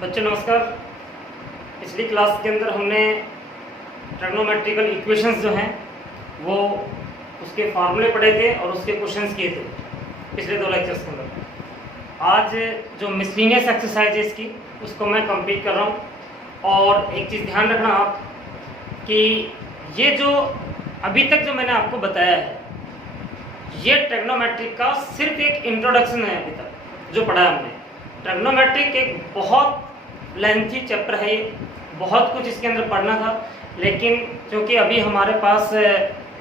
बच्चों नमस्कार। पिछली क्लास के अंदर हमने ट्रिग्नोमेट्रिकल इक्वेशंस जो हैं वो उसके फार्मूले पढ़े थे और उसके क्वेश्चंस किए थे पिछले 2 लेक्चर्स के अंदर। आज जो मिसलिनियस एक्सरसाइज है इसकी उसको मैं कंप्लीट कर रहा हूँ। और एक चीज़ ध्यान रखना आप कि ये जो अभी तक जो मैंने आपको बताया है ये ट्रिग्नोमेट्रिक का सिर्फ एक इंट्रोडक्शन है। अभी तक जो पढ़ा है हमने, ट्रिग्नोमेट्रिक एक बहुत लेंथी चैप्टर है, ये बहुत कुछ इसके अंदर पढ़ना था, लेकिन क्योंकि अभी हमारे पास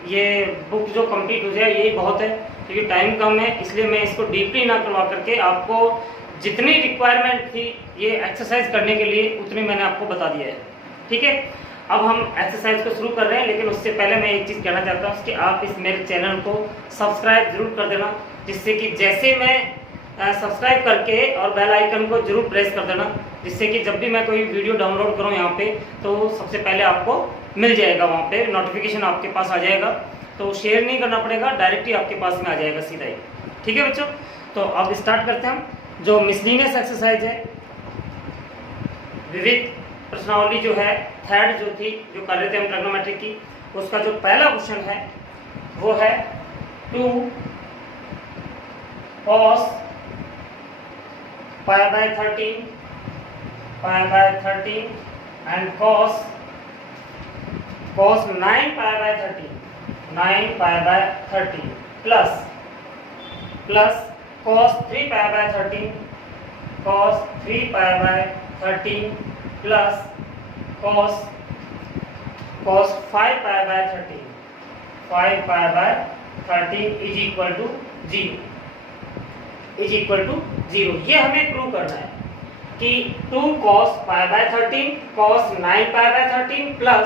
ये बुक जो कंप्लीट हो जाए यही बहुत है, क्योंकि टाइम कम है, इसलिए मैं इसको डीपली ना करवा करके आपको जितनी रिक्वायरमेंट थी ये एक्सरसाइज करने के लिए उतनी मैंने आपको बता दिया है। ठीक है, अब हम एक्सरसाइज को शुरू कर रहे हैं, लेकिन उससे पहले मैं एक चीज़ कहना चाहता हूँ कि आप इस मेरे चैनल को सब्सक्राइब जरूर कर देना, जिससे कि जैसे मैं सब्सक्राइब करके और बेल आइकन को जरूर प्रेस कर देना, जिससे कि जब भी मैं कोई वीडियो डाउनलोड करूँ यहाँ पे तो सबसे पहले आपको मिल जाएगा, वहाँ पे नोटिफिकेशन आपके पास आ जाएगा। तो शेयर नहीं करना पड़ेगा, डायरेक्टली आपके पास में आ जाएगा सीधा ही। ठीक है बच्चों, तो अब स्टार्ट करते हैं हम। जो मिसलिनियस एक्सरसाइज है, विविध प्रश्नावली जो है थर्ड जो थी, जो कर रहे थे हम ट्रिग्नोमेट्रिक की, उसका जो पहला क्वेश्चन है वो है 2 cos pi by 13 and cos 9 pi by 13 plus cos 3 pi by 13 plus cos 5 pi by 13 is equal to 0। ये हमें प्रूव करना है कि 2 cos pi by 13 cos 9 pi by 13 plus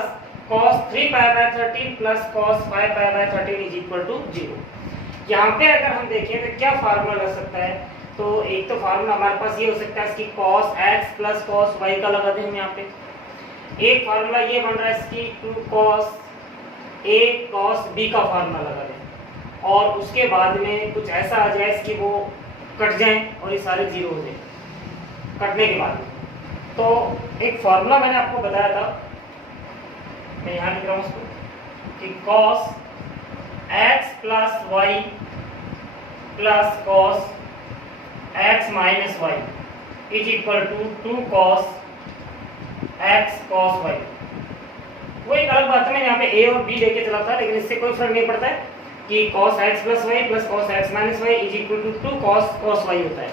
cos 3 pi by 13 plus cos 5 pi by 13 is equal to 0। यहाँ पे अगर हम देखें तो क्या फार्मूला लग सकता है, तो एक तो फार्मूला हमारे पास ये हो सकता है इसकी cos x plus cos y का लगा दें हम यहाँ पे। एक फार्मूला ये बन रहा है इसकी 2 cos a cos b का फार्मूला लगा दें, और उसके बाद में कुछ ऐसा आ जाए इसकी वो कट जाए और ये सारे जीरो हो जाए कटने के बाद। तो एक फार्मूला मैंने आपको बताया था, मैं यहाँ लिख रहा हूँ उसको कि cos x plus y plus cos x minus y is equal to 2 cos x cos y। वो एक अलग बात है, मैंने यहाँ पे a और b लेके चला था, लेकिन इससे कोई फर्क नहीं पड़ता है कि cos x plus y plus cos x minus y is equal to 2 cos y होता है।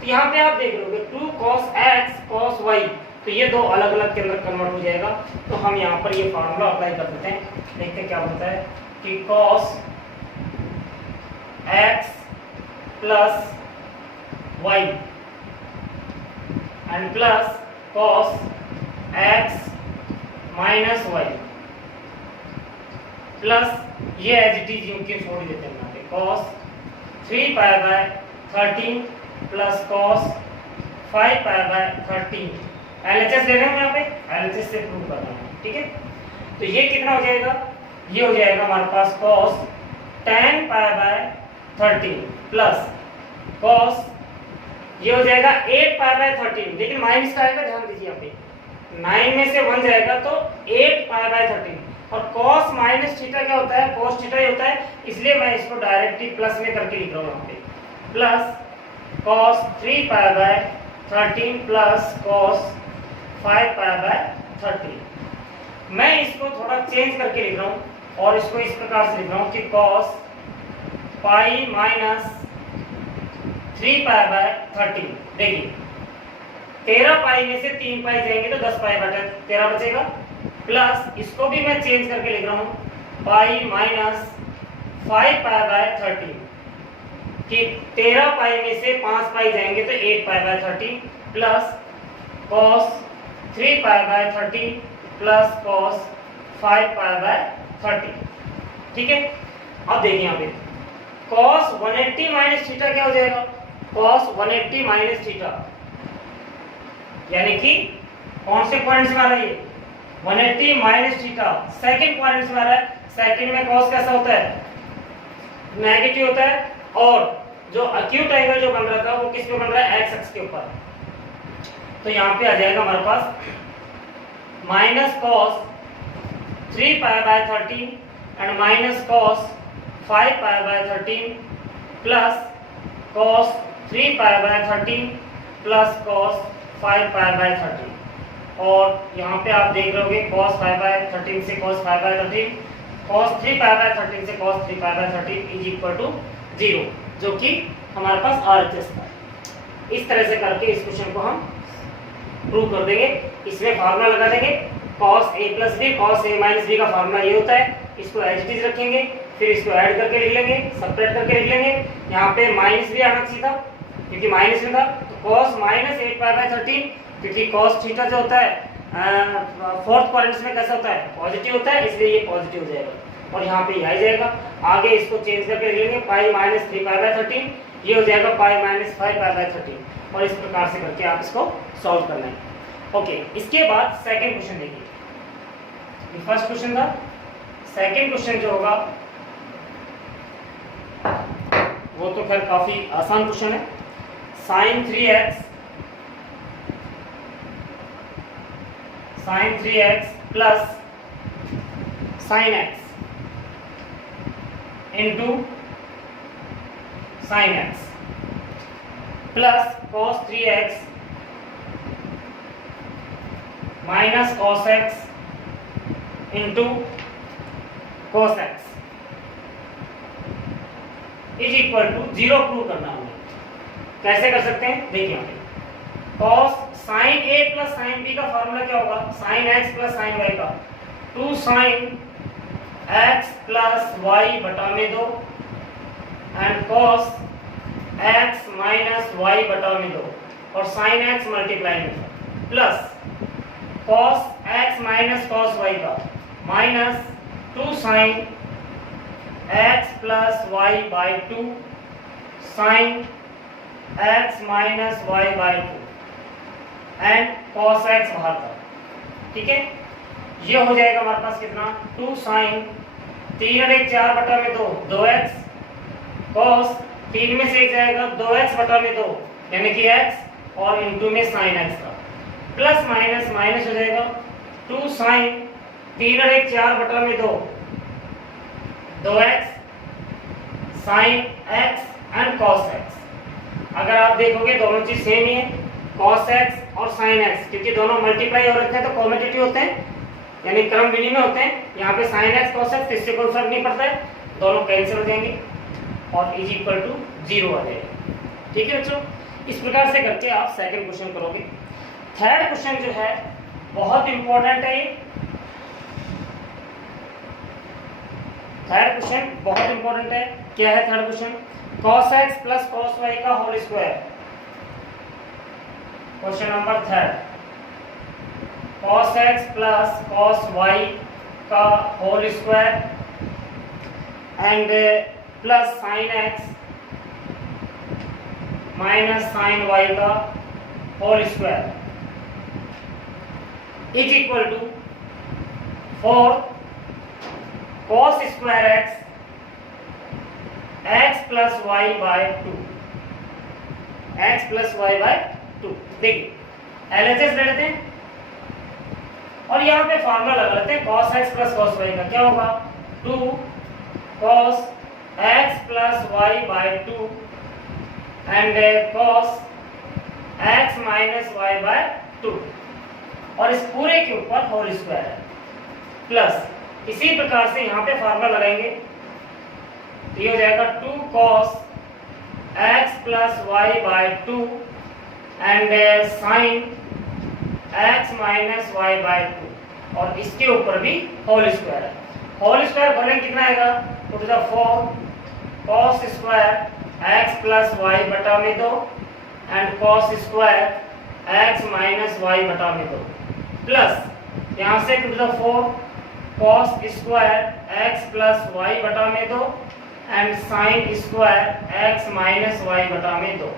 तो यहाँ पे आप देख लोगे 2 cos x cos y, तो ये दो अलग अलग के अंदर कन्वर्ट हो जाएगा। तो हम यहाँ पर ये फार्मूला अप्लाई कर देते हैं, देखते हैं क्या बनता है कि cos x plus y and plus cos x minus y plus ये एज इट इज यूं के छोड़ देते हैं यहाँ पे cos 3 pi by 13 plus cos 5 pi by 13। LHS ले रहे हैं यहाँ पे, LHS से प्रूव करना है। ठीक है, तो ये कितना हो जाएगा, ये हो जाएगा हमारे पास cos 10 pi by 13 plus cos ये हो जाएगा 8 pi by 13, लेकिन माइनस का आएगा, ध्यान दीजिए यहाँ पे 9 में से 1 जाएगा तो 8 pi by 13, और cos माइनस थीटा क्या होता है, cos थीटा ही होता है, इसलिए मैं इसको डायरेक्टली प्लस में करके लिख रहा हूँ यहाँ पे plus cos 3 pi by 13 plus cos 5 pi by 13। मैं इसको थोड़ा चेंज करके लिख रहा हूँ और इसको इस प्रकार से लिख रहा हूँ कि cos pi minus 3 pi by 13। देखिए 13 पाई में से 3 पाई जाएंगे तो 10 पाई बटा 13 बचेगा, प्लस इसको भी मैं चेंज करके लिख रहा हूँ पाई माइनस 5 पाई बाय 13 कि 13 पाई में से 5 पाई जाएंगे तो 8 पाई by 13 plus cos 3 pi by 13 plus cos 5 pi by 13। ठीक है, अब देखिए यहाँ पे cos 180 माइनस थीटा क्या हो जाएगा, cos 180 माइनस थीटा, यानी कि कौन से पॉइंट्स में आ रहा है ये 180 माइनस थीटा, सेकंड पॉइंट्स में आ रहा है। सेकंड में cos कैसा होता है, नेगेटिव होता है, और जो अक्यूट एंगल जो बन रहा था वो किस पे बन रहा है, एक्स एक्स के ऊपर। तो यहाँ पे आ जाएगा हमारे पास minus cos 3 pi by 13 and minus cos 5 pi by 13 plus cos 3 pi by 13 plus cos 5 pi by 13। और यहाँ पे आप देख रहे होगे कॉस 5 बाय 13 से cos 5 by 13, cos 3 pi by 13 से cos 3 pi by 13 is equal to 0, जो कि हमारे पास RHS था। इस तरह से करके इस क्वेश्चन को हम प्रूव कर देंगे। इसमें फार्मूला लगा देंगे cos a plus b, cos a minus b का फार्मूला ये होता है। इसको एज इट इज रखेंगे, फिर इसको ऐड करके लिख लेंगे, सब्ट्रैक्ट करके लिख लेंगे। यहाँ पे माइनस भी आना चाहिए था क्योंकि माइनस में था, तो cos माइनस 8 पाई बाय 13, क्योंकि cos थीटा जो होता है फोर्थ क्वाड्रेंट में कैसा होता है, पॉजिटिव होता है, इसलिए ये पॉजिटिव हो जाएगा और यहाँ पे ये आ जाएगा। आगे इसको चेंज करके लिख लेंगे पाई माइनस 3 पाई बाय 13, ये हो जाएगा पाई माइनस 5 पाई बाय 13 और इस प्रकार से करके आप इसको सॉल्व करना है। ओके, इसके बाद सेकंड क्वेश्चन देखिए। ये फर्स्ट क्वेश्चन था, सेकंड क्वेश्चन जो होगा वो तो खैर काफी आसान क्वेश्चन है। sin 3x plus sin x into sin x plus cos 3x minus cos x into cos x is equal to 0 prove करना हमें। कैसे कर सकते हैं, देखिए यहाँ पे cos sin a plus sin b का फॉर्मूला क्या होगा, sin x plus sin y का 2 sin x प्लस y बटा में 2 and cos x minus y बटा में 2 और sin x मल्टीप्लाई में plus cos x minus cos y का minus 2 sin x plus y by 2 sin x minus y by 2 and cos x बाहर का। ठीक है, ये हो जाएगा हमारे पास कितना 2 sin 3 और 1 4 बटा में 2 2x cos 3 में से एक जाएगा 2x बटा में 2 यानी कि x और इनटू में sin x का प्लस माइनस माइनस हो जाएगा 2 sin 3 और 1 4 बटा में 2 2x sin x and cos x। अगर आप देखोगे दोनों चीज सेम ही है, cos x और sin x, क्योंकि दोनों मल्टीप्लाई हो रहे थे तो कॉम्यूटेटिव होते हैं यानी क्रम विनिमय होते हैं। यहाँ पे sin x cos x इससे कोई फर्क नहीं पड़ता है, दोनों कैंसिल हो जाएंगे और इज इक्वल टू 0 आ जाएगा। ठीक है बच्चों, इस प्रकार से करके आप सेकंड क्वेश्चन करोगे। थर्ड क्वेश्चन जो है बहुत इंपॉर्टेंट है, ये थर्ड क्वेश्चन बहुत इंपॉर्टेंट है। क्या है third question, cos x plus cos y का whole square. Question number third, cos x plus cos y का whole square and plus sin x minus sin y का whole square is equal to 4 cos square x x plus y by 2 x plus y by 2। देखिए LHS ले लेते हैं और यहाँ पे formula लगा लेते हैं cos x plus cos y का। क्या होगा 2 cos x plus y by 2 and cos x minus y by 2 और इस पूरे के ऊपर होल स्क्वायर है प्लस इसी प्रकार से यहाँ पे फार्मूला लगाएंगे तो ये हो जाएगा 2 cos x plus y by 2 and sin x minus y by 2 और इसके ऊपर भी होल स्क्वायर है। होल स्क्वायर करेंगे कितना आएगा, तो 4 cos square x plus y बटा में 2 and cos square x minus y बटा में 2 प्लस यहाँ से 4 cos square x plus y बटा में 2 and sin square x minus y बटा में 2।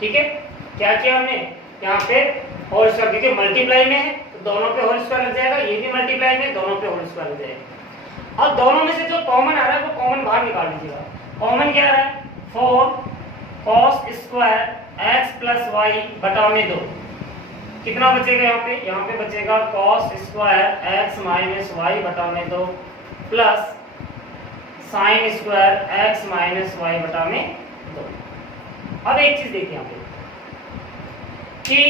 ठीक है, क्या किया हमने यहाँ पे होल स्क्वायर, क्योंकि मल्टीप्लाई में है तो दोनों पे होल स्क्वायर लग जाएगा, ये भी मल्टीप्लाई में दोनों पे होल स्क्वायर लग जाएगा। और दोनों में से जो कॉमन आ रहा है वो कॉमन बाहर निकाल लीजिएगा। कॉमन क्या आ रहा है 4 cos square x plus y बटा में 2। कितना बचेगा यहाँ पे बचेगा cos square x minus y बटा में 2 plus sine square x minus y बटा में 2। अब एक चीज देखिए यहाँ पे कि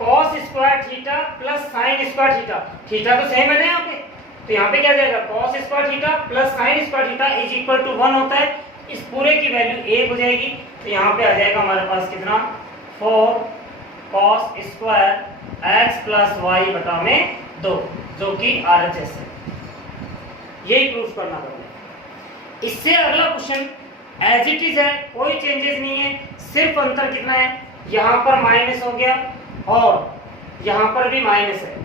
cos square theta plus sine square theta, theta तो सेम है ना यहाँ पे, तो यहाँ पे क्या जाएगा cos square theta plus sine square theta is equal to 1 होता है। इस पूरे की वैल्यू 1 हो जाएगी, तो यहाँ पे आ जाएगा हमारे पास कितना 4 cos square x plus y बटा में 2, जो कि RHS है। यही प्रूफ करना पड़ेगा। इससे अगला क्वेश्चन एज इट इज है, कोई चेंजेस नहीं है, सिर्फ अंतर कितना है, यहाँ पर माइनस हो गया और यहाँ पर भी माइनस है,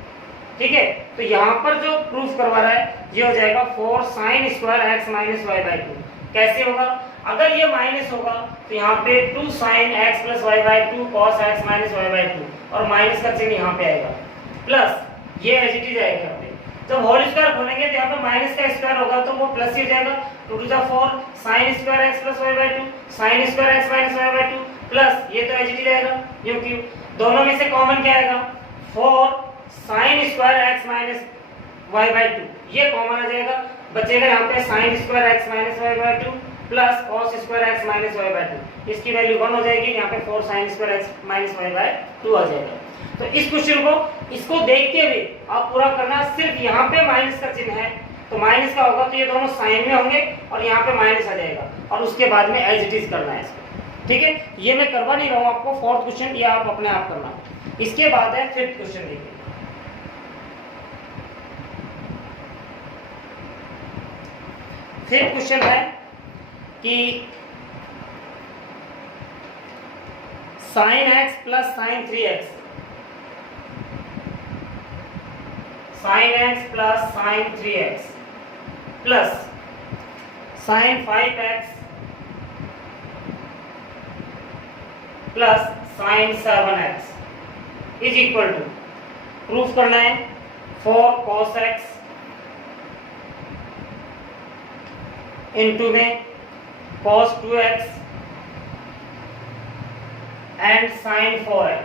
ठीक है। तो यहाँ पर जो प्रूफ करवा रहा है ये हो जाएगा 4 sine square x minus y by 2। कैसे होगा, अगर ये माइनस होगा तो यहाँ पे 2 sine x plus y by 2 cos x minus y by 2 और माइनस का चिन्ह यहाँ पे आएगा, प्लस ये एज इट इज आएगा यहाँ पे। जब होल स्क्वायर खोलेंगे तो यहाँ पे माइनस का स्क्वायर होगा तो वो प्लस ही हो जाएगा, 2 to 4 sine square x plus y by 2 sine square x minus y by 2 plus ये तो एज इट इज आएगा, क्योंकि दोनों में से कॉमन क्या आएगा 4 sine square x minus y by 2, ये कॉमन आ जाएगा, बचेगा यहाँ पे sine square x minus y by 2 plus cos square x minus y by 2, इसकी वैल्यू 1 हो जाएगी, यहाँ पे 4 sine square x minus y by 2 आ जाएगा। तो इस क्वेश्चन को इसको देखते हुए आप पूरा करना, सिर्फ यहाँ पे माइनस का चिन्ह है तो माइनस का होगा तो ये दोनों साइन में होंगे और यहाँ पे माइनस आ जाएगा और उसके बाद में एज इट इज करना है इसको, ठीक है। ये मैं करवा नहीं रहा हूँ आपको, फोर्थ क्वेश्चन ये आप अपने आप करना। इसके बाद है फिफ्थ क्वेश्चन, देखिए फिफ्थ क्वेश्चन है कि sine x plus sine 3x, sine x plus sine 3x plus sine 5x plus sine 7x is equal to, proof करना है 4 cos x इंटू में cos 2x and sine 4x,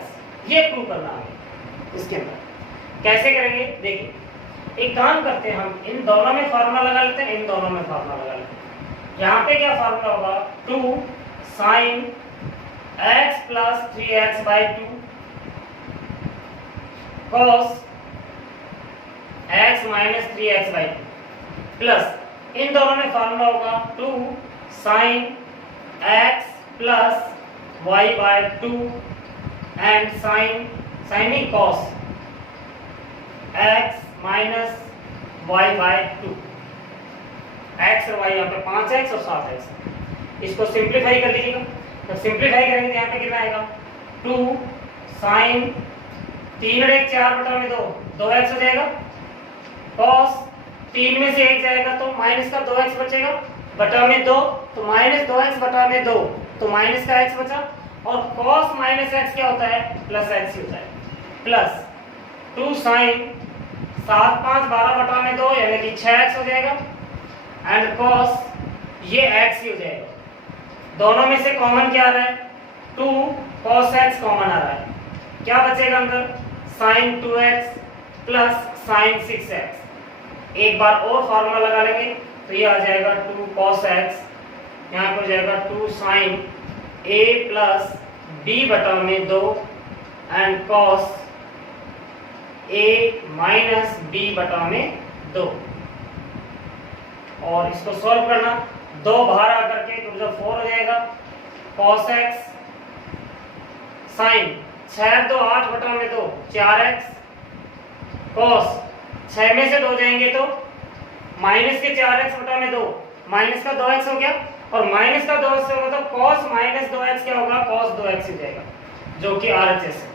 ये prove करना है। इसके अंदर कैसे करेंगे, देखिए एक काम करते हैं, हम इन दोनों में फार्मूला लगा लेते हैं, इन दोनों में फार्मूला लगा लेते हैं। यहाँ पे क्या फार्मूला होगा 2 sine x plus 3x by 2 cos x minus 3x by 2 plus इन दोनों में फार्मूला होगा 2 sine x plus y by 2 and sine cos x minus y by 2, x और y यहाँ पे 5x और 7x। इसको सिंप्लीफाई कर लीजिएगा, तो सिंप्लीफाई करेंगे तो यहाँ पे कितना आएगा 2 साइन 3 और 1 4 बटा में 2x हो जाएगा, cos 3 में से 1 जाएगा तो माइनस का 2x बचेगा बटा में 2, तो माइनस 2x बटा में 2, तो माइनस का x बचा, और cos माइनस x क्या होता है प्लस x ही होता है, प्लस 2 साइन 7 5 12 बटा में 2 यानी कि 6x हो जाएगा एंड cos ये x ही हो जाएगा। दोनों में से कॉमन क्या आ रहा है 2 cos x कॉमन आ रहा है, क्या बचेगा अंदर sign 2x plus sign 6x। एक बार और फार्मूला लगा लेंगे तो ये आ जाएगा 2 cos x, यहाँ पर हो जाएगा 2 साइन a प्लस b बटा में 2 and cos a minus b बटा में 2, और इसको सॉल्व करना, 2 बाहर आकर के 2 4 हो जाएगा, cos x साइन 6 2 8 बटा में 2 4x, cos 6 में से 2 जाएंगे तो माइनस के 4x बटा में 2, माइनस का 2x हो गया, और माइनस का 2x से होगा तो cos माइनस 2x क्या होगा cos 2x हो जाएगा, जो कि RHS है।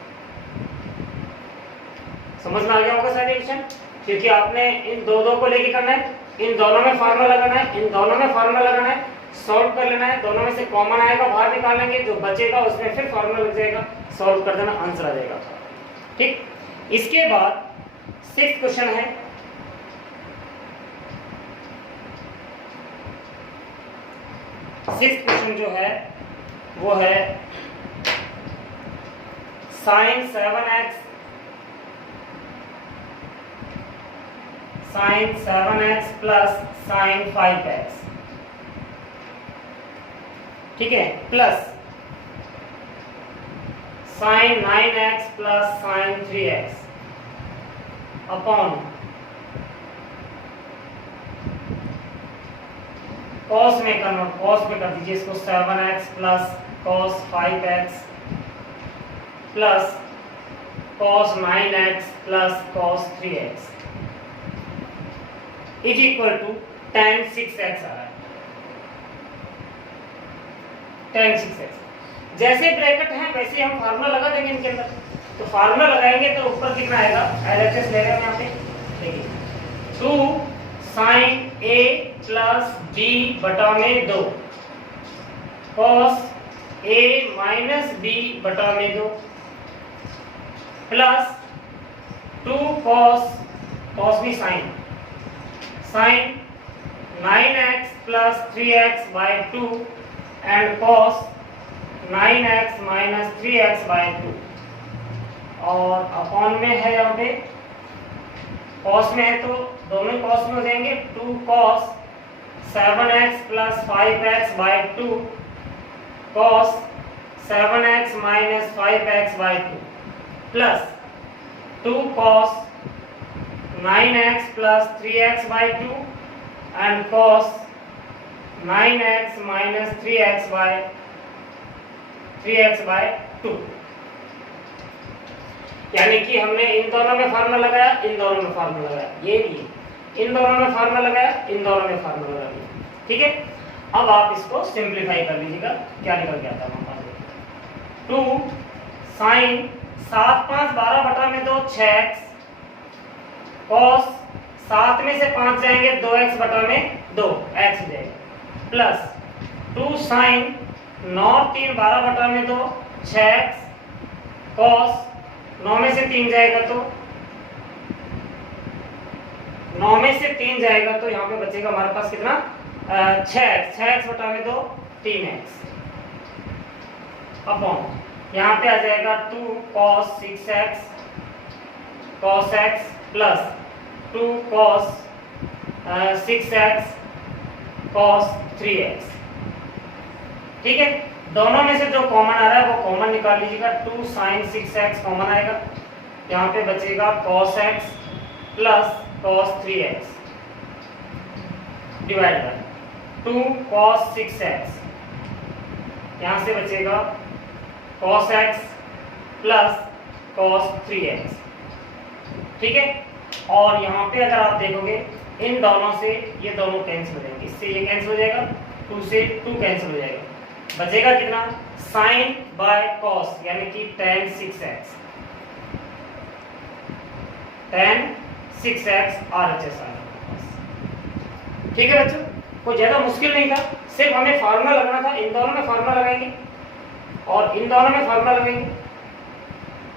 समझ में आ गया होगा सारे क्वेश्चन, क्योंकि आपने इन दो को लेके करना है, इन दोनों में फार्मूला लगाना है, इन दोनों में फार्मूला लगाना है, सॉल्व कर लेना है, दोनों में से कॉमन आएगा बाहर निकाल लेंगे, जो बचेगा उसमें फिर फार्मूला लग जाएगा, सॉल्व कर देना, आंसर आ जाएगा, ठीक। इसके बाद सिक्स्थ क्वेश्चन है, सिक्स्थ क्वेश्चन जो है वो है sin 7x plus sin 5x, ठीक है, plus sin 9x plus sin 3x upon cos में कर दीजिए इसको 7x plus cos 5x plus cos 9x plus cos 3x is equal to tan 6x आ रहा है, tan 6x। जैसे ब्रैकेट है वैसे हम फार्मूला लगा देंगे इनके अंदर। तो फार्मूला लगाएंगे तो ऊपर कितना आएगा, LHS ले रहे हैं यहाँ पे, देखिए 2 sin a प्लस b बटा में 2 cos a माइनस b बटा में 2 प्लस 2 cos भी sin 9x plus 3x by 2 and cos 9x minus 3x by 2 और अपॉन में है यहाँ पे cos में है तो दोनों cos में हो जाएंगे 2 cos 7x plus 5x by 2 cos 7x minus 5x by 2 plus 2 cos 9x plus 3x by 2 and cos 9x minus 3x by 2। यानी कि हमने इन दोनों में फार्मूला लगाया, इन दोनों में फार्मूला लगाया, ये भी इन दोनों में फार्मूला लगाया, इन दोनों में फार्मूला लगाया, ठीक है। अब आप इसको सिंप्लीफाई कर लीजिएगा, क्या निकल के आता है हमारे पास 2 sin 7 5 12 बटा में 2 6x cos 7 में से 5 जाएंगे 2x बटा में 2 x जाएगा प्लस 2 sin 9 3 12 बटा में 2 6x cos 9 में से 3 जाएगा तो 9 में से 3 जाएगा तो यहाँ पे बचेगा हमारे पास कितना 6x बटा में 2 3x अपॉन यहाँ पे आ जाएगा 2 cos 6x cos x plus 2 cos 6x cos 3x, ठीक है। दोनों में से जो कॉमन आ रहा है वो कॉमन निकाल लीजिएगा, 2 sin 6x कॉमन आएगा, यहाँ पे बचेगा cos x plus cos 3x divide by 2 cos 6x, यहाँ से बचेगा cos x plus cos 3x, ठीक है। और यहाँ पे अगर आप देखोगे इन दोनों से ये दोनों कैंसिल हो जाएंगे, इससे ये कैंसिल हो जाएगा, 2 से 2 कैंसिल हो जाएगा, बचेगा कितना sin बाय cos यानी कि tan 6x RHS आ गया, ठीक है बच्चों। कोई ज्यादा मुश्किल नहीं था, सिर्फ हमें फार्मूला लगाना था। इन दोनों में फार्मूला लगाएंगे और इन दोनों में फार्मूला लगाएंगे,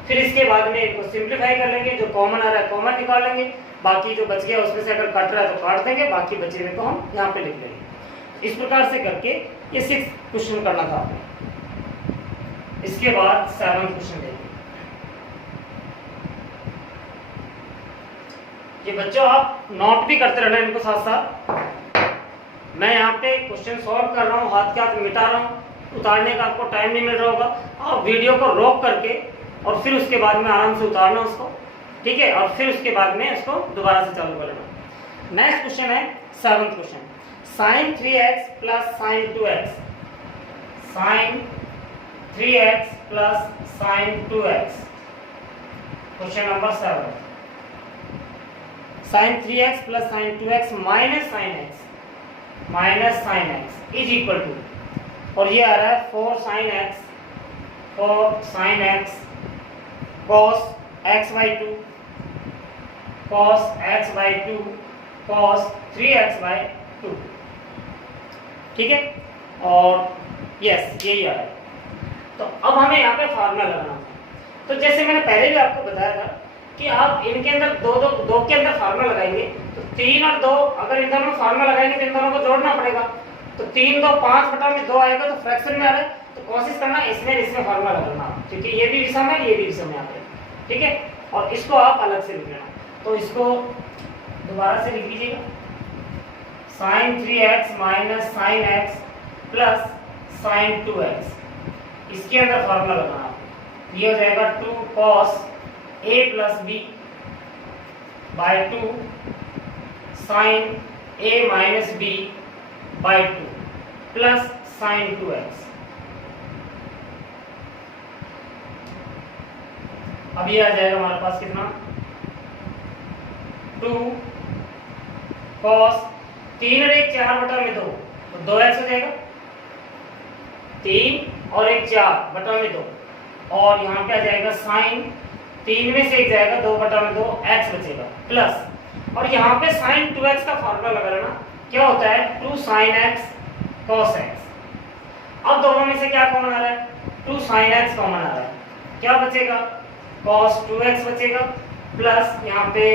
फिर इसके बाद में इनको सिंप्लीफाई कर लेंगे, जो कॉमन आ रहा है कॉमन निकाल लेंगे, बाकी जो बच गया उसमें से अगर कट रहा है तो काट देंगे, बाकी बचे हुए को हम यहाँ पे लिख लेंगे। इस प्रकार से करके ये 6 क्वेश्चन करना था आपने। इसके बाद 7 क्वेश्चन देखिए। ये बच्चों आप नोट भी करते रहना इनको साथ साथ। मैं यहाँ पे क्वेश्चन सॉल्व कर रहा हूँ, हाथ के हाथ मिटा रहा हूँ, उतारने का आपको टाइम नहीं मिल रहा होगा। आप वीडियो को रोक करके और फिर उसके बाद में आराम से उतारना उसको, ठीक है, और फिर उसके बाद में इसको दोबारा से चालू कर लेना। नेक्स्ट क्वेश्चन है 7th question, sin 3x plus sin 2x, sin 3x plus sin 2x, question number 7, sin 3x plus sin 2x minus sin x is equal to, और ये आ रहा है 4 sin x cos x by 2 cos x by 2 cos 3x by 2, ठीक है। और yes यही आ रहा है। तो अब हमें यहाँ पे फार्मूला लगाना है। तो जैसे मैंने पहले भी आपको बताया था कि आप इनके अंदर दो के अंदर फार्मूला लगाएंगे, तो 3 और 2 अगर इन दोनों में फार्मूला लगाएंगे तो इन दोनों को जोड़ना पड़ेगा। तो 3 2 5 बटा में 2 आएगा, तो फ्रैक्शन में आ रहा है, तो कोशिश करना इसमें फार्मूला लगाना, क्योंकि ये भी विषम है ये भी विषम यहाँ पे, ठीक है। और इसको आप अलग से लिख लेना, तो इसको दोबारा से लिख लीजिएगा, sin 3x minus sine x plus sine 2x, इसके अंदर फार्मूला लगाना, ये हो जाएगा 2 cos a plus b by 2 sine a minus b by 2 plus sine 2x। अब ये आ जाएगा हमारे पास कितना, 2 cos 3 और 1 4 बटा में 2, तो 2x हो जाएगा, 3 और 1 4 बटा में 2, और यहाँ पे आ जाएगा साइन 3 में से 1 जाएगा 2 बटा में 2 x बचेगा प्लस, और यहाँ पे साइन 2x का फार्मूला लगा लेना, क्या होता है 2 साइन x cos x। अब दोनों में से क्या कॉमन आ रहा है, 2 साइन x कॉमन आ रहा है, क्या बचेगा cos 2x बचेगा प्लस यहाँ पे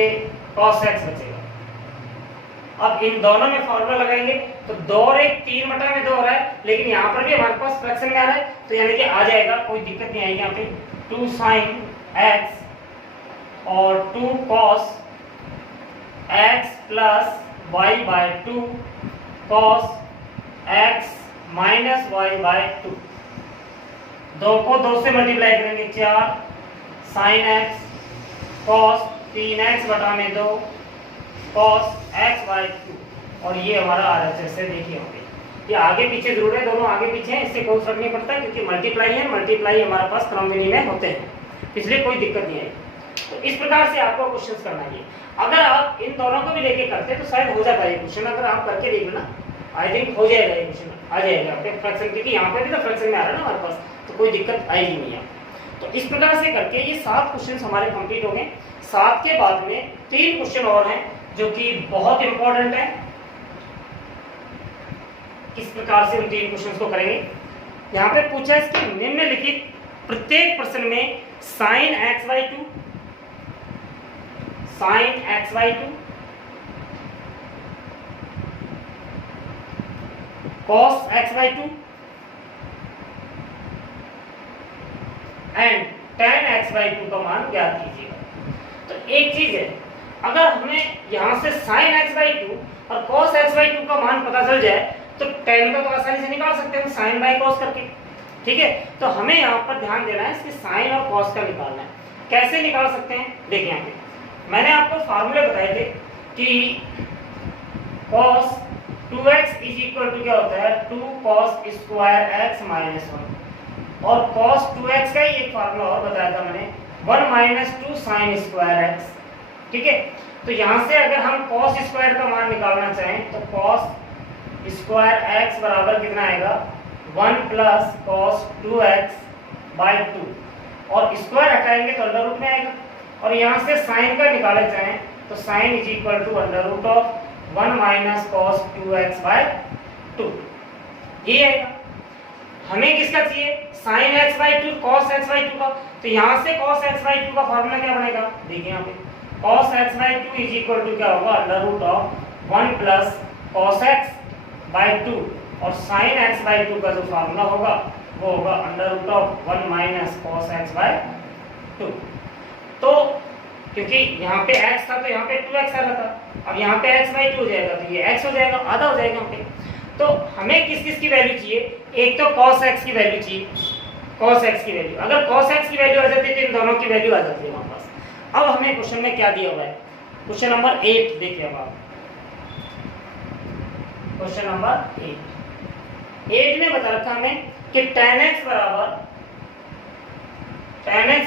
cos x बचेगा। अब इन दोनों में फार्मूला लगाएंगे तो 2 और 1 3 बटा में 2 हो रहा है, लेकिन यहाँ पर भी हमारे पास फ्रैक्शन में आ रहा है, तो यानी कि आ जाएगा, कोई दिक्कत नहीं आएगी यहाँ पे, 2 साइन x और 2 cos x plus y by 2 cos x minus y by 2, 2 को 2 से मल्टीप्लाई करेंगे 4 साइन x cos 3x बटा में 2 cos x बाय 2, और ये हमारा RHS है। देखिए यहाँ पे ये आगे पीछे जरूर है, दोनों आगे पीछे हैं, इससे कोई फर्क नहीं पड़ता, क्योंकि मल्टीप्लाई है, मल्टीप्लाई हमारे पास क्रमविधि में होते हैं, इसलिए कोई दिक्कत नहीं आएगी। तो इस प्रकार से आपको क्वेश्चंस करना है। अगर आप इन दोनों को भी लेके करते तो शायद हो जाता है क्वेश्चन, अगर आप करके देख लेना आई थिंक हो जाएगा ये क्वेश्चन, आ जाएगा आपके फ्रैक्शन, क्योंकि यहाँ पे भी तो फ्रैक्शन में आ रहा है ना हमारे पास, तो कोई दिक्कत आएगी नहीं यहाँ। तो इस प्रकार से करके ये 7 क्वेश्चंस हमारे कंप्लीट हो गए। 7 के बाद में 3 क्वेश्चन और हैं जो कि बहुत इंपॉर्टेंट है। किस प्रकार से उन 3 क्वेश्चंस को करेंगे, यहाँ पे पूछा है इसके निम्नलिखित प्रत्येक प्रश्न में sin x by 2, sin x by 2, cos x by 2 and tan x by 2 का मान ज्ञात कीजिएगा। तो एक चीज है, अगर हमें यहाँ से sin x बाई 2 और cos x बाई 2 का मान पता चल जाए तो tan का तो आसानी से निकाल सकते हैं sin बाई cos करके, ठीक है। तो हमें यहाँ पर ध्यान देना है, इसके sin और cos का निकालना है। कैसे निकाल सकते हैं, देखिए यहाँ पे मैंने आपको फार्मूले बताए थे कि cos 2x is equal to क्या होता है 2 cos स्क्वायर x माइनस 1, और cos 2x का ही एक फार्मूला और बताया था मैंने 1 माइनस 2 साइन स्क्वायर x, ठीक है। तो यहाँ से अगर हम cos स्क्वायर का मान निकालना चाहें तो cos स्क्वायर x बराबर कितना आएगा 1 प्लस cos 2x बाई 2, और स्क्वायर हटाएंगे तो अंडर रूट में आएगा, और यहाँ से साइन का निकाले चाहें तो sine is equal to under root of 1 minus cos 2x by 2, ये आएगा। हमें किसका चाहिए sin x by 2 cos x by 2 का, तो यहाँ से cos x बाई 2 का फॉर्मूला क्या बनेगा, देखिए यहाँ पे cos x by 2 is equal to क्या होगा under root of 1 plus cos x by 2, और sin x बाई 2 का जो फार्मूला होगा वो होगा under root of 1 minus cos x by 2। तो क्योंकि यहाँ पे x था तो यहाँ पे 2x आ रहा था, अब यहाँ पे x बाई 2 हो जाएगा तो ये x हो जाएगा, आधा हो जाएगा यहाँ पे। तो हमें किस किस की वैल्यू चाहिए, एक तो cos x की वैल्यू चाहिए, cos x की वैल्यू, अगर cos x की वैल्यू आ जाती है तो इन दोनों की वैल्यू आ जाती है हमारे पास। अब हमें क्वेश्चन में क्या दिया हुआ है, क्वेश्चन नंबर 8 देखिए। अब आप क्वेश्चन नंबर 8 में बता रखा हमें कि tan x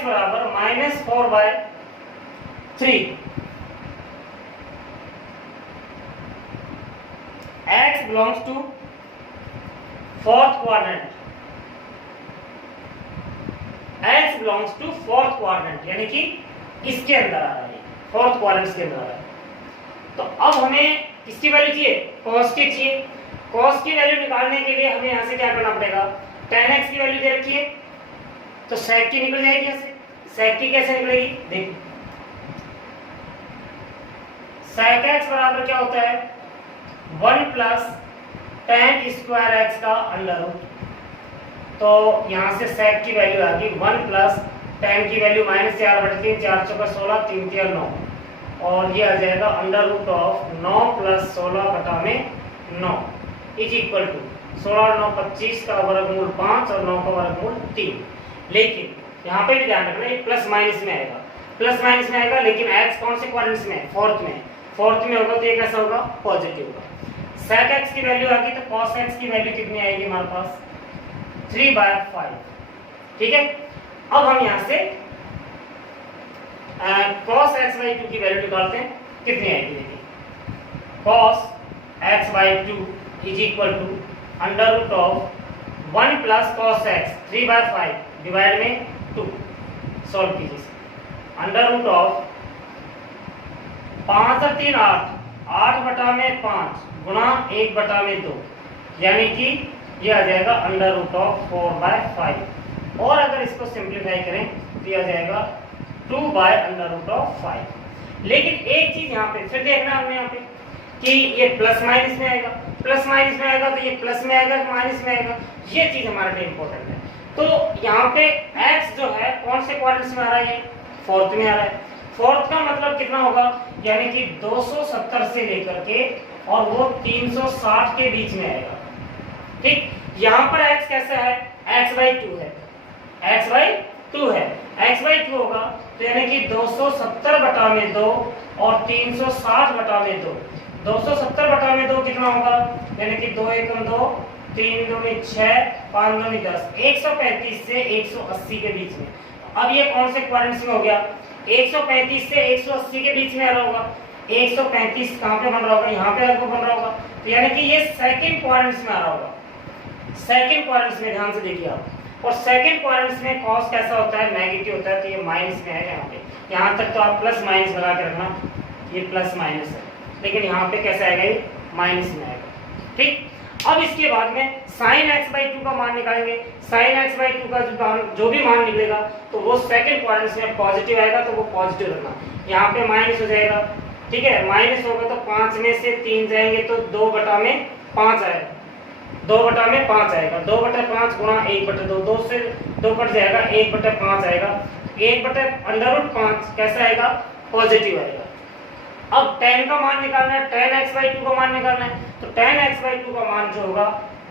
बराबर minus 4 by 3, x belongs to fourth quadrant, x belongs to fourth quadrant, यानी कि इसके अंदर आ रहा है, फोर्थ क्वाड्रेंट के अंदर आ रहा है। तो अब हमें किसकी वैल्यू चाहिए, cos की चाहिए। cos की वैल्यू निकालने के लिए हमें यहाँ से क्या करना पड़ेगा, tan x की वैल्यू दे रखी है तो sec की निकल जाएगी यहाँ से। sec की कैसे निकलेगी, देखो sec x बराबर क्या होता है 1 प्लस tan स्क्वायर x का अंडर रूट, तो यहाँ से sec की वैल्यू आ गई 1 प्लस tan की वैल्यू -4/3, 4 चौका 16, 3 तिया 9, और ये आ जाएगा अंडर रूट ऑफ 9 प्लस 16 बटा में 9 इज इक्वल टू 16 और 9 25 का वर्गमूल 5 और 9 का वर्गमूल 3। लेकिन यहाँ पे भी ध्यान रखना ये प्लस माइनस में आएगा, प्लस माइनस में आएगा, लेकिन x कौन से क्वाड्रेंट में है? फोर्थ में। फोर्थ में होगा तो ये कैसा होगा? पॉजिटिव होगा। sec x की वैल्यू आ गई तो cos x की वैल्यू कितनी आएगी हमारे पास? 3/5। ठीक है, अब हम यहाँ से cos x/2 की वैल्यू निकालते हैं, कितनी आएगी? देखिए cos x/2 is equal to under root of 1 plus cos x 3/5 divide में 2, सॉल्व कीजिए। अंडर रूट ऑफ 5 और 3 8, 8 बटा में 5 गुणा 1 बटा में 2, यानी कि ये आ जाएगा अंडर रूट ऑफ 4/5, और अगर इसको सिंप्लीफाई करें तो ये आ जाएगा 2/√5। लेकिन एक चीज यहाँ पे फिर देखना हमने यहाँ पे कि ये प्लस माइनस में आएगा, प्लस माइनस में आएगा तो ये प्लस में आएगा कि माइनस में आएगा, ये चीज हमारे लिए इंपॉर्टेंट है। तो यहाँ पे x जो है कौन से क्वाड्रेंट में आ रहा है? फोर्थ में आ रहा है। फोर्थ का मतलब कितना होगा? यानी कि 270 से लेकर के और वो 360 के बीच में आएगा। ठीक, यहाँ पर x कैसा है? x/2 है, x/2 है, x/2 होगा तो यानी कि 270 बटा में 2 और 360 बटा में 2। 270 बटा में 2 कितना होगा? यानी कि 2 एकम 2, 3 दूनी 6, 5 दूनी 10, 135 से 180 के बीच में। अब ये कौन से क्वाड्रेंट में हो गया? 135 से 180 के बीच में आ रहा होगा। 135 कहाँ पे बन रहा होगा? यहाँ पे बन रहा होगा, तो यानी कि ये सेकंड क्वाड्रेंट में आ रहा होगा। सेकंड क्वाड्रेंट में ध्यान से देखिए आप, और सेकंड क्वाड्रेंट में cos कैसा होता है? नेगेटिव होता है, तो ये माइनस में है। यहाँ पे यहाँ तक तो आप प्लस माइनस लगा के रखना, ये प्लस माइनस है, लेकिन यहाँ पे कैसा आएगा? ये माइनस में आएगा। ठीक, अब इसके बाद में sin x/2 का मान निकालेंगे। sin x/2 का जो भी मान निकलेगा तो वो सेकंड क्वाड्रेंट में पॉजिटिव आएगा, तो वो पॉजिटिव रखना। यहाँ पे माइनस हो जाएगा, ठीक है, माइनस होगा तो 5 में से 3 जाएंगे तो 2 बटा में 5 आएगा, 2 बटा में 5 आएगा। 2 बटा 5 गुणा 1/2, 2 से 2 कट जाएगा, 1/5 आएगा। 1/√5 कैसा आएगा? पॉजिटिव आएगा। अब tan का मान निकालना है, tan x/2 का मान निकालना है, तो tan x/2 का मान जो होगा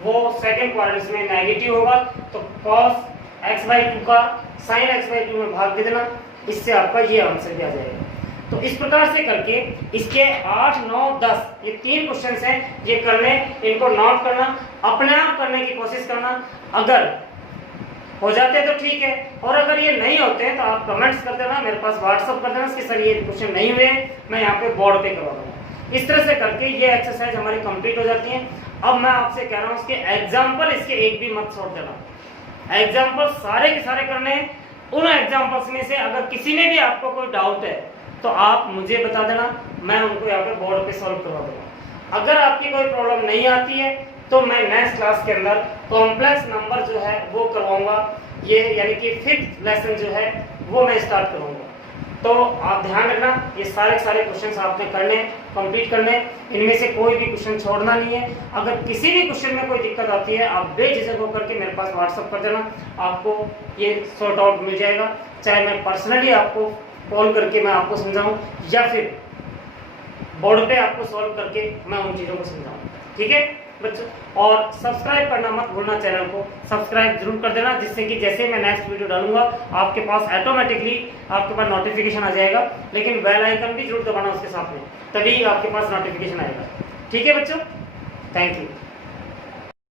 वो सेकंड क्वाड्रेंट में नेगेटिव होगा, तो cos x/2 का sin x/2 में भाग दे देना, इससे आपका ये आंसर भी आ जाएगा। तो इस प्रकार से करके इसके 8, 9, 10 ये 3 क्वेश्चंस हैं, ये करने, इनको नोट करना, अपने आप करने की कोशिश करना। अगर हो जाते हैं तो ठीक है, और अगर ये नहीं होते हैं तो आप कमेंट्स कर देना, मेरे पास व्हाट्सअप कर देना कि सर ये क्वेश्चन नहीं हुए, मैं यहाँ पे बोर्ड पे करवा दूंगा। इस तरह से करके ये एक्सरसाइज हमारी कंप्लीट हो जाती है। अब मैं आपसे कह रहा हूँ इसके एग्जाम्पल, इसके एक भी मत छोड़ देना, एग्जाम्पल सारे के सारे करने हैं। उन एग्जाम्पल्स में से अगर किसी में भी आपको कोई डाउट है तो आप मुझे बता देना, मैं उनको यहाँ पे बोर्ड पे सॉल्व करवा दूंगा। अगर आपकी कोई प्रॉब्लम नहीं आती है तो मैं नेक्स्ट क्लास के अंदर कॉम्प्लेक्स नंबर जो है वो करवाऊंगा, ये यानी कि 5th लेसन जो है वो मैं स्टार्ट करूंगा। तो आप ध्यान रखना, ये सारे क्वेश्चंस आपने करने, कंप्लीट करने, इनमें से कोई भी क्वेश्चन छोड़ना नहीं है। अगर किसी भी क्वेश्चन में कोई दिक्कत आती है आप बेझिझक होकर के मेरे पास व्हाट्सअप कर देना, आपको ये सॉर्ट आउट मिल जाएगा। चाहे मैं पर्सनली आपको कॉल करके मैं आपको समझाऊं या फिर बोर्ड पे आपको सॉल्व करके मैं उन चीज़ों को समझाऊं। ठीक है बच्चों, और सब्सक्राइब करना मत भूलना, चैनल को सब्सक्राइब जरूर कर देना, जिससे कि जैसे मैं नेक्स्ट वीडियो डालूंगा आपके पास ऑटोमेटिकली आपके पास नोटिफिकेशन आ जाएगा। लेकिन बेल आइकन भी जरूर दबाना उसके साथ में, तभी आपके पास नोटिफिकेशन आएगा। ठीक है बच्चों, थैंक यू।